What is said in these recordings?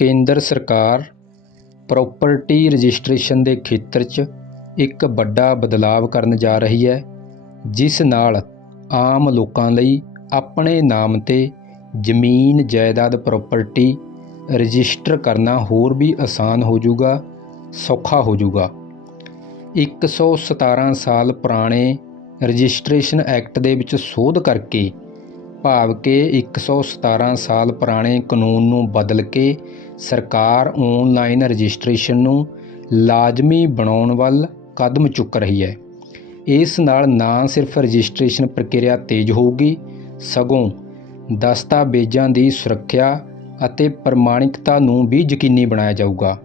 ਕੇਂਦਰ ਸਰਕਾਰ property registration ਦੇ ਖੇਤਰ 'ਚ ਇੱਕ ਵੱਡਾ ਬਦਲਾਵ ਕਰਨ ਜਾ ਰਹੀ ਹੈ, ਜਿਸ ਨਾਲ ਆਮ ਲੋਕਾਂ ਲਈ ਆਪਣੇ ਨਾਮ 'ਤੇ ਜ਼ਮੀਨ ਜਾਇਦਾਦ ਪ੍ਰਾਪਰਟੀ ਰਜਿਸਟਰ ਕਰਨਾ ਹੋਰ ਵੀ ਆਸਾਨ ਹੋ ਜਾਊਗਾ, ਸੌਖਾ ਹੋ ਜਾਊਗਾ। 117 ਸਾਲ ਪੁਰਾਣੇ ਰਜਿਸਟ੍ਰੇਸ਼ਨ ਐਕਟ ਦੇ ਵਿੱਚ ਸੋਧ ਕਰਕੇ ਭਾਵ ਕਿ 117 ਸਾਲ ਪੁਰਾਣੇ ਕਾਨੂੰਨ ਨੂੰ ਬਦਲ ਕੇ ਸਰਕਾਰ ਆਨਲਾਈਨ ਰਜਿਸਟ੍ਰੇਸ਼ਨ ਨੂੰ ਲਾਜ਼ਮੀ ਬਣਾਉਣ ਵੱਲ ਕਦਮ ਚੁੱਕ ਰਹੀ ਹੈ। ਇਸ ਨਾਲ ਨਾ ਸਿਰਫ ਰਜਿਸਟ੍ਰੇਸ਼ਨ ਪ੍ਰਕਿਰਿਆ ਤੇਜ਼ ਹੋਊਗੀ, ਸਗੋਂ ਦਸਤਾਵੇਜ਼ਾਂ ਦੀ ਸੁਰੱਖਿਆ ਅਤੇ ਪ੍ਰਮਾਣਿਕਤਾ ਨੂੰ ਵੀ ਯਕੀਨੀ ਬਣਾਇਆ ਜਾਊਗਾ।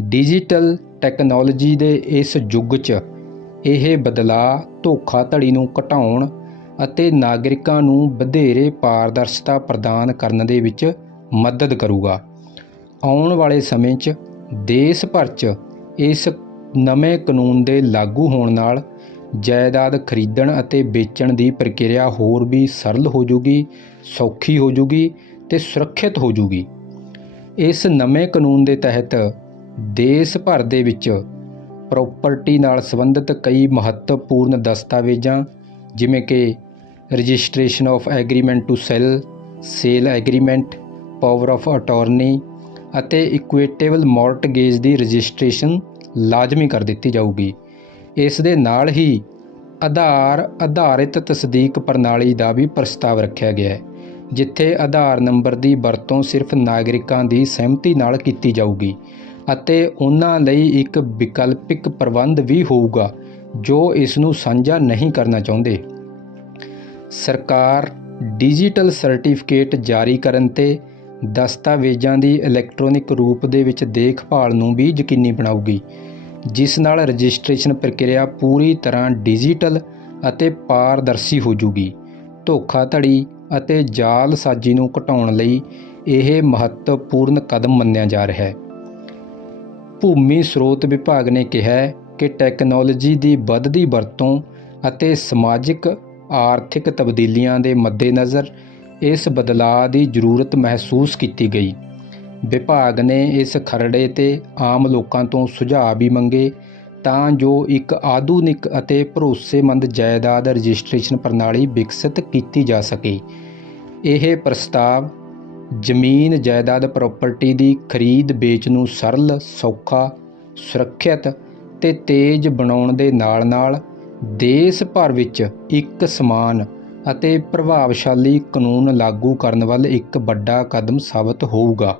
ਡਿਜੀਟਲ ਟੈਕਨੋਲੋਜੀ ਦੇ ਇਸ ਯੁੱਗ 'ਚ ਇਹ ਬਦਲਾਅ ਧੋਖਾਧੜੀ ਨੂੰ ਘਟਾਉਣ ਅਤੇ ਨਾਗਰਿਕਾਂ ਨੂੰ ਵਧੇਰੇ ਪਾਰਦਰਸ਼ਤਾ ਪ੍ਰਦਾਨ ਕਰਨ ਦੇ ਵਿੱਚ ਮਦਦ ਕਰੂਗਾ। ਆਉਣ ਵਾਲੇ ਸਮੇਂ 'ਚ ਦੇਸ਼ ਭਰ 'ਚ ਇਸ ਨਵੇਂ ਕਾਨੂੰਨ ਦੇ ਲਾਗੂ ਹੋਣ ਨਾਲ ਜਾਇਦਾਦ ਖਰੀਦਣ ਅਤੇ ਵੇਚਣ ਦੀ ਪ੍ਰਕਿਰਿਆ ਹੋਰ ਵੀ ਸਰਲ ਹੋ ਜੂਗੀ, ਸੌਖੀ ਹੋ ਜੂਗੀ ਤੇ ਸੁਰੱਖਿਅਤ ਹੋ ਜੂਗੀ। ਇਸ ਨਵੇਂ ਕਾਨੂੰਨ ਦੇ ਤਹਿਤ ਦੇਸ਼ ਭਰ ਦੇ ਵਿੱਚ ਪ੍ਰਾਪਰਟੀ ਨਾਲ ਸੰਬੰਧਿਤ ਕਈ ਮਹੱਤਵਪੂਰਨ ਦਸਤਾਵੇਜ਼ਾਂ, ਜਿਵੇਂ ਕਿ registration of agreement to sell, sale agreement, power of attorney ਅਤੇ ਇਕੁਇਟੇਬਲ ਮਾਰਟਗੇਜ ਦੀ ਰਜਿਸਟ੍ਰੇਸ਼ਨ ਲਾਜ਼ਮੀ ਕਰ ਦਿੱਤੀ ਜਾਊਗੀ। ਇਸ ਦੇ ਨਾਲ ਹੀ ਆਧਾਰ, ਆਧਾਰਿਤ ਤਸਦੀਕ ਪ੍ਰਣਾਲੀ ਦਾ ਵੀ ਪ੍ਰਸਤਾਵ ਰੱਖਿਆ ਗਿਆ ਹੈ, ਜਿੱਥੇ ਆਧਾਰ ਨੰਬਰ ਦੀ ਵਰਤੋਂ ਸਿਰਫ ਨਾਗਰਿਕਾਂ ਦੀ ਸਹਿਮਤੀ ਨਾਲ ਕੀਤੀ ਜਾਊਗੀ ਅਤੇ ਉਹਨਾਂ ਲਈ ਇੱਕ ਵਿਕਲਪਿਕ ਪ੍ਰਬੰਧ ਵੀ ਹੋਊਗਾ, ਜੋ ਇਸ ਨੂੰ ਸਾਂਝਾ ਨਹੀਂ ਕਰਨਾ ਚਾਹੁੰਦੇ। ਸਰਕਾਰ ਡਿਜੀਟਲ ਸਰਟੀਫਿਕੇਟ ਜਾਰੀ ਕਰਨ ਤੇ ਦਸਤਾਵੇਜ਼ਾਂ ਦੀ ਇਲੈਕਟ੍ਰੋਨਿਕ ਰੂਪ ਦੇ ਵਿੱਚ ਦੇਖਭਾਲ ਨੂੰ ਵੀ ਯਕੀਨੀ ਬਣਾਊਗੀ, ਜਿਸ ਨਾਲ ਰਜਿਸਟ੍ਰੇਸ਼ਨ ਪ੍ਰਕਿਰਿਆ ਪੂਰੀ ਤਰ੍ਹਾਂ ਡਿਜੀਟਲ ਅਤੇ ਪਾਰਦਰਸ਼ੀ ਹੋ ਜੂਗੀ ਧੋਖਾਧੜੀ ਅਤੇ ਜਾਲਸਾਜ਼ੀ ਨੂੰ ਘਟਾਉਣ ਲਈ ਇਹ ਮਹੱਤਵਪੂਰਨ ਕਦਮ ਮੰਨਿਆ ਜਾ ਰਿਹਾ ਹੈ। ਭੂਮੀ ਸਰੋਤ ਵਿਭਾਗ ਨੇ ਕਿਹਾ ਕਿ ਟੈਕਨੋਲੋਜੀ ਦੀ ਵੱਧਦੀ ਵਰਤੋਂ ਅਤੇ ਸਮਾਜਿਕ, ਆਰਥਿਕ ਤਬਦੀਲੀਆਂ ਦੇ ਮੱਦੇਨਜ਼ਰ ਇਸ ਬਦਲਾਅ ਦੀ ਜ਼ਰੂਰਤ ਮਹਿਸੂਸ ਕੀਤੀ ਗਈ। ਵਿਭਾਗ ਨੇ ਇਸ ਖਰੜੇ ਤੇ ਆਮ ਲੋਕਾਂ ਤੋਂ ਸੁਝਾਅ ਵੀ ਮੰਗੇ ਤਾਂ ਜੋ ਇੱਕ ਆਧੁਨਿਕ ਅਤੇ ਭਰੋਸੇਮੰਦ ਜਾਇਦਾਦ ਰਜਿਸਟ੍ਰੇਸ਼ਨ ਪ੍ਰਣਾਲੀ ਵਿਕਸਿਤ ਕੀਤੀ ਜਾ ਸਕੇ। ਇਹ ਪ੍ਰਸਤਾਵ ਜ਼ਮੀਨ ਜਾਇਦਾਦ ਪ੍ਰਾਪਰਟੀ ਦੀ ਖਰੀਦ ਵੇਚ ਨੂੰ ਸਰਲ, ਸੌਖਾ, ਸੁਰੱਖਿਅਤ ਤੇ ਤੇਜ਼ ਬਣਾਉਣ ਦੇ ਨਾਲ-ਨਾਲ ਦੇਸ਼ ਭਰ ਵਿੱਚ ਇੱਕ ਸਮਾਨ ਅਤੇ ਪ੍ਰਭਾਵਸ਼ਾਲੀ ਕਾਨੂੰਨ ਲਾਗੂ ਕਰਨ ਵੱਲ ਇੱਕ ਵੱਡਾ ਕਦਮ ਸਾਬਤ ਹੋਊਗਾ।